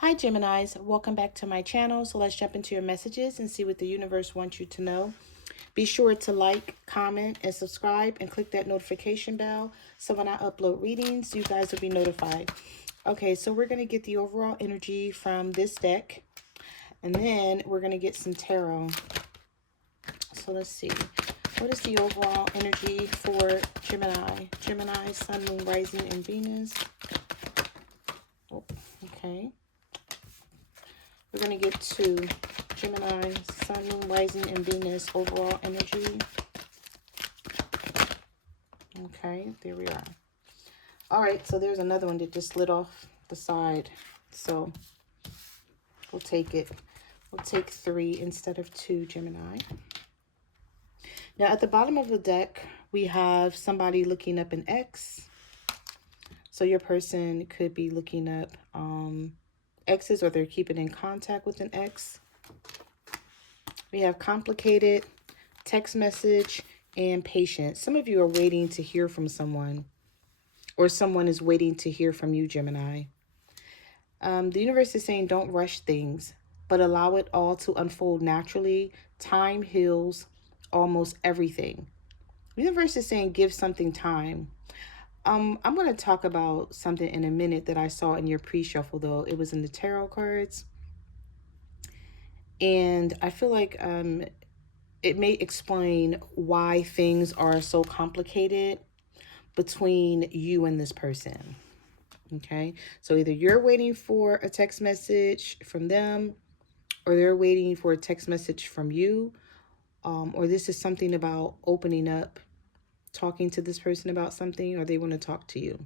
Hi Geminis, welcome back to my channel. So let's jump into your messages and see what the universe wants you to know. Be sure to like, comment, and subscribe and click that notification bell so when I upload readings, you guys will be notified. Okay, so we're going to get the overall energy from this deck and then we're going to get some tarot. So let's see. What is the overall energy for Gemini? Gemini, Sun, Moon, Rising, and Venus. Oh, okay. We're going to get to Gemini, Sun, Moon, Rising, and Venus overall energy. Okay, there we are. All right, so there's another one that just slid off the side. So we'll take it. We'll take 3 instead of 2, Gemini. Now, at the bottom of the deck, we have somebody looking up an ex. So your person could be looking up exes, or they're keeping in contact with an ex. We have complicated, text message, and patience. Some of you are waiting to hear from someone, or someone is waiting to hear from you, Gemini. The universe is saying don't rush things, but allow it all to unfold naturally. Time heals almost everything. The universe is saying give something time. I'm going to talk about something in a minute that I saw in your pre-shuffle, though. It was in the tarot cards. And I feel like it may explain why things are so complicated between you and this person. Okay, so either you're waiting for a text message from them, or they're waiting for a text message from you, or this is something about opening up, talking to this person about something, or they want to talk to you,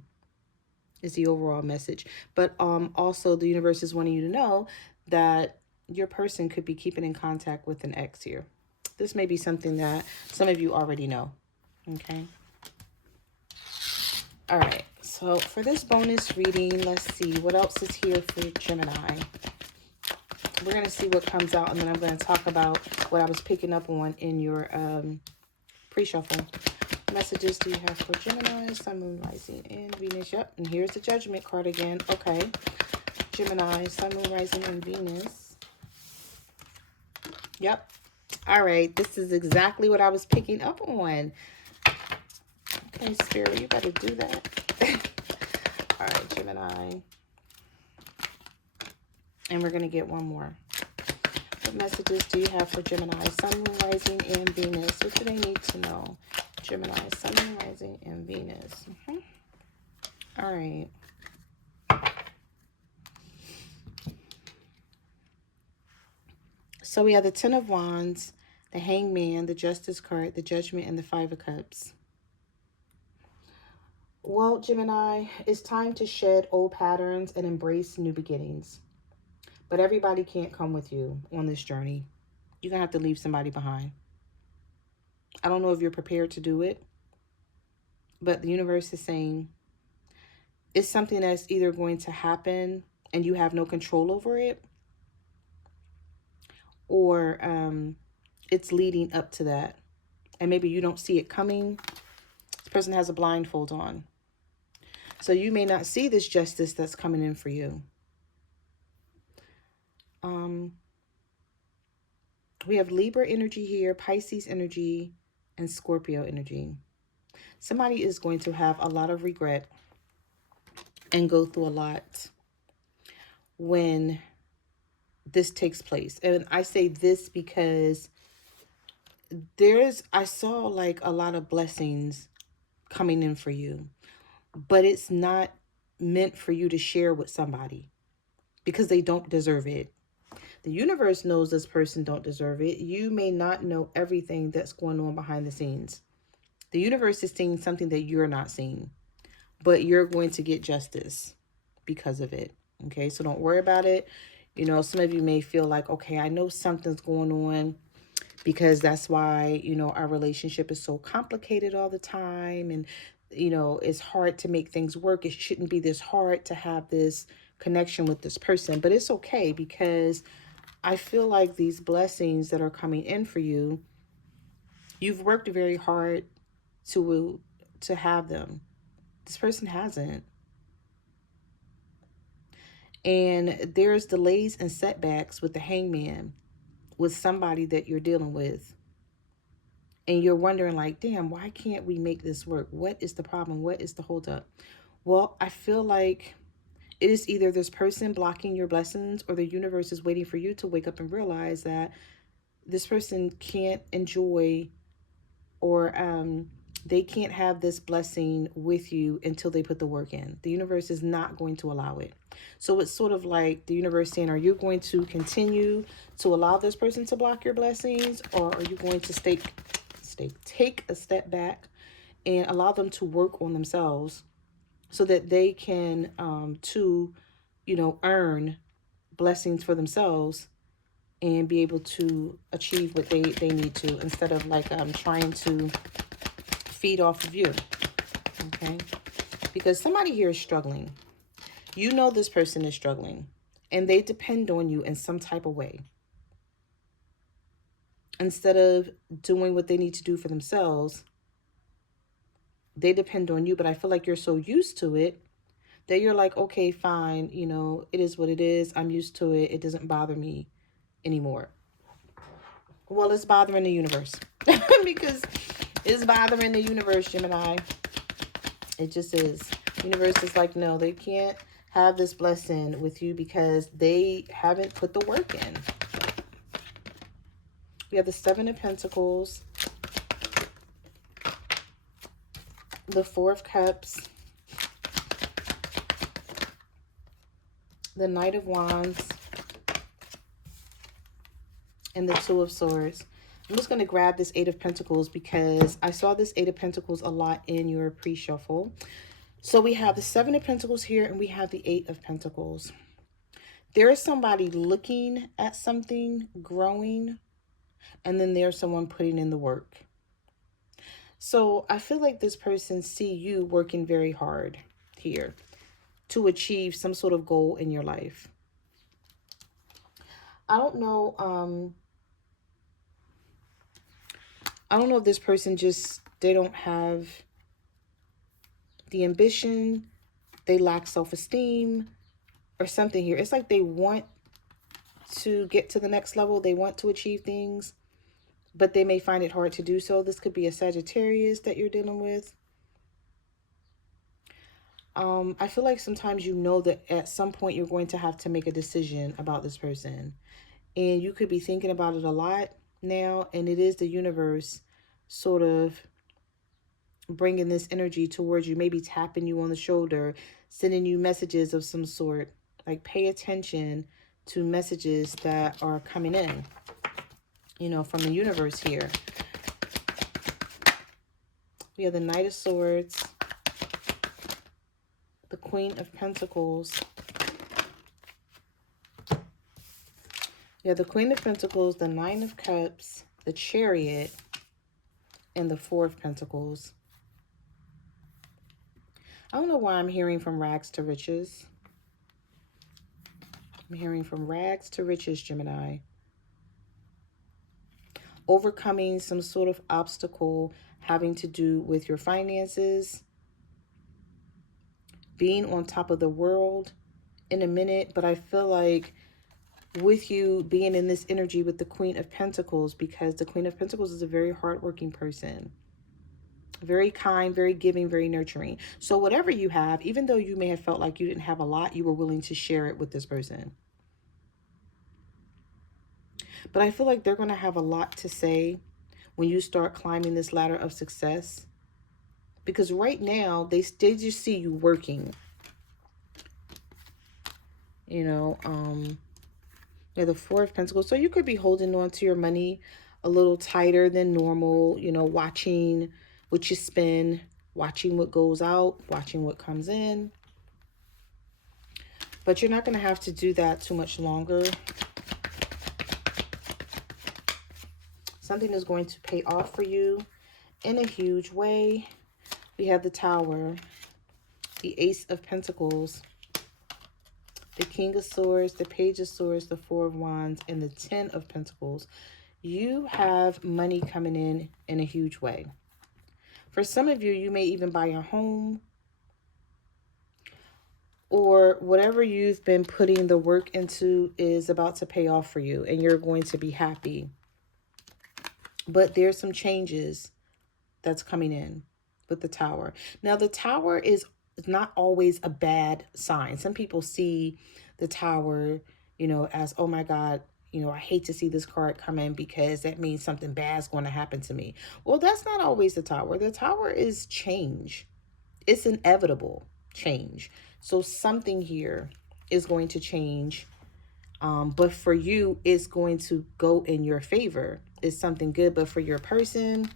is the overall message. But also the universe is wanting you to know that your person could be keeping in contact with an ex here. This may be something that some of you already know. Okay. All right. So for this bonus reading, let's see what else is here for Gemini. We're going to see what comes out, and then I'm going to talk about what I was picking up on in your pre-shuffle. Messages do you have for Gemini, Sun, Moon, Rising, and Venus? Yep, and here's the Judgment card again. Okay. Gemini, Sun, Moon, Rising, and Venus. Yep. All right. This is exactly what I was picking up on. Okay, Spirit, you better do that. All right, Gemini. And we're going to get one more. What messages do you have for Gemini, Sun, Moon, Rising, and Venus? What do they need to know? Gemini, Sun, Moon, Rising, and Venus. All right. So we have the Ten of Wands, the Hangman, the Justice card, the Judgment, and the Five of Cups. Well, Gemini, it's time to shed old patterns and embrace new beginnings. But everybody can't come with you on this journey. You're going to have to leave somebody behind. I don't know if you're prepared to do it, but the universe is saying it's something that's either going to happen and you have no control over it, or it's leading up to that. And maybe you don't see it coming. This person has a blindfold on. So you may not see this justice that's coming in for you. We have Libra energy here, Pisces energy, and Scorpio energy. Somebody is going to have a lot of regret and go through a lot when this takes place. And I say this because I saw like a lot of blessings coming in for you, but it's not meant for you to share with somebody because they don't deserve it. The universe knows this person don't deserve it. You may not know everything that's going on behind the scenes. The universe is seeing something that you're not seeing, but you're going to get justice because of it. Okay, so don't worry about it. You know, some of you may feel like, okay, I know something's going on because that's why, you know, our relationship is so complicated all the time. And, you know, it's hard to make things work. It shouldn't be this hard to have this connection with this person. But it's okay because I feel like these blessings that are coming in for you, you've worked very hard to have them. This person hasn't. And there's delays and setbacks with the hangman, with somebody that you're dealing with. And you're wondering like, damn, why can't we make this work? What is the problem? What is the holdup? Well, I feel like it is either this person blocking your blessings, or the universe is waiting for you to wake up and realize that this person can't enjoy, or they can't have this blessing with you until they put the work in. The universe is not going to allow it. So it's sort of like the universe saying, are you going to continue to allow this person to block your blessings, or are you going to take a step back and allow them to work on themselves so that they can earn blessings for themselves and be able to achieve what they need to, instead of like trying to feed off of you. Okay, because somebody here is struggling. You know this person is struggling, and they depend on you in some type of way. Instead of doing what they need to do for themselves, they depend on you. But I feel like you're so used to it that you're like, okay, fine, it is what it is. I'm used to it. It doesn't bother me anymore. Well, it's bothering the universe because it's bothering the universe, Gemini. It just is. Universe is like, no, they can't have this blessing with you because they haven't put the work in. We have the Seven of Pentacles, the Four of Cups, the Knight of Wands, and the Two of Swords. I'm just going to grab this Eight of Pentacles because I saw this Eight of Pentacles a lot in your pre-shuffle. So we have the Seven of Pentacles here, and we have the Eight of Pentacles. There is somebody looking at something growing, and then there's someone putting in the work. So I feel like this person see you working very hard here to achieve some sort of goal in your life. I don't know if this person they don't have the ambition, they lack self-esteem or something here. It's like they want to get to the next level. They want to achieve things, but they may find it hard to do so. This could be a Sagittarius that you're dealing with. I feel like sometimes that at some point you're going to have to make a decision about this person. And you could be thinking about it a lot now. And it is the universe sort of bringing this energy towards you, maybe tapping you on the shoulder, sending you messages of some sort. Like, pay attention to messages that are coming in, from the universe here. We have the Knight of Swords, the Queen of Pentacles. Yeah, the Queen of Pentacles, the Nine of Cups, the Chariot, and the Four of Pentacles. I don't know why I'm hearing from rags to riches. I'm hearing from rags to riches, Gemini. Overcoming some sort of obstacle having to do with your finances. Being on top of the world in a minute. But I feel like with you being in this energy with the Queen of Pentacles, because the Queen of Pentacles is a very hardworking person. Very kind, very giving, very nurturing. So whatever you have, even though you may have felt like you didn't have a lot, you were willing to share it with this person. But I feel like they're going to have a lot to say when you start climbing this ladder of success. Because right now, they just see you working. Yeah, the Four of Pentacles. So you could be holding on to your money a little tighter than normal, watching what you spend, watching what goes out, watching what comes in. But you're not going to have to do that too much longer. Something is going to pay off for you in a huge way. We have the Tower, the Ace of Pentacles, the King of Swords, the Page of Swords, the Four of Wands, and the Ten of Pentacles. You have money coming in a huge way. For some of you, you may even buy a home, or whatever you've been putting the work into is about to pay off for you and you're going to be happy. But there's some changes that's coming in with the Tower. Now, the Tower is not always a bad sign. Some people see the Tower, you know, as, oh my God, you know, I hate to see this card come in because that means something bad's going to happen to me. Well, that's not always the Tower. The Tower is change. It's inevitable change. So something here is going to change. But for you, it's going to go in your favor. It's something good. But for your person,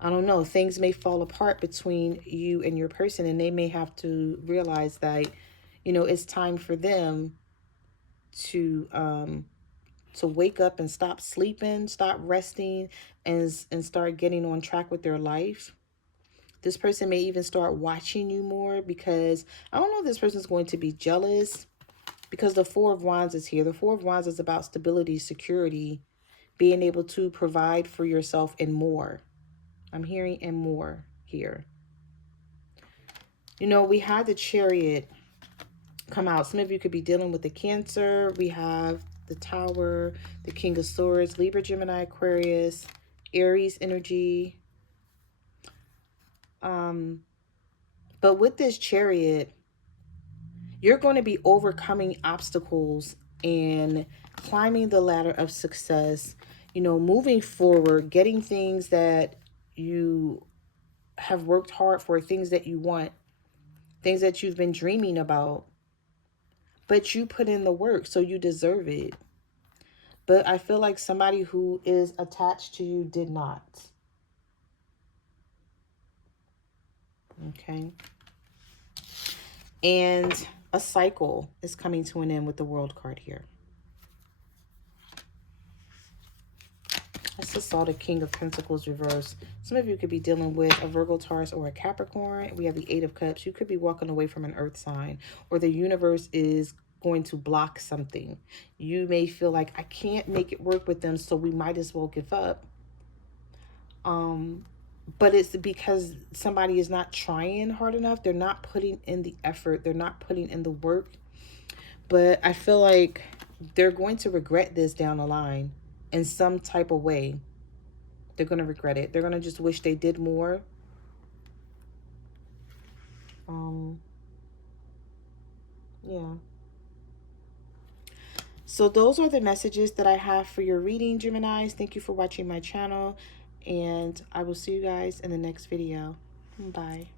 I don't know, things may fall apart between you and your person, and they may have to realize that, you know, it's time for them to wake up and stop sleeping, stop resting, and start getting on track with their life. This person may even start watching you more, because I don't know if this person's going to be jealous, because the Four of Wands is here. The Four of Wands is about stability, security, being able to provide for yourself and more. I'm hearing and more here. You know, we had the Chariot come out. Some of you could be dealing with the Cancer. We have the Tower, the King of Swords, Libra, Gemini, Aquarius, Aries energy. But with this Chariot, you're going to be overcoming obstacles and climbing the ladder of success, you know, moving forward, getting things that you have worked hard for, things that you want, things that you've been dreaming about, but you put in the work, so you deserve it. But I feel like somebody who is attached to you did not. Okay. And a cycle is coming to an end with the World card here. I just saw the King of Pentacles reverse. Some of you could be dealing with a Virgo, Taurus, or a Capricorn. We have the Eight of Cups. You could be walking away from an earth sign, or the universe is going to block something. You may feel like, I can't make it work with them, so we might as well give up. But it's because somebody is not trying hard enough. They're not putting in the effort. They're not putting in the work. But I feel like they're going to regret this down the line in some type of way. They're going to regret it. They're going to just wish they did more. Yeah. So those are the messages that I have for your reading, Geminis. Thank you for watching my channel, and I will see you guys in the next video. Bye.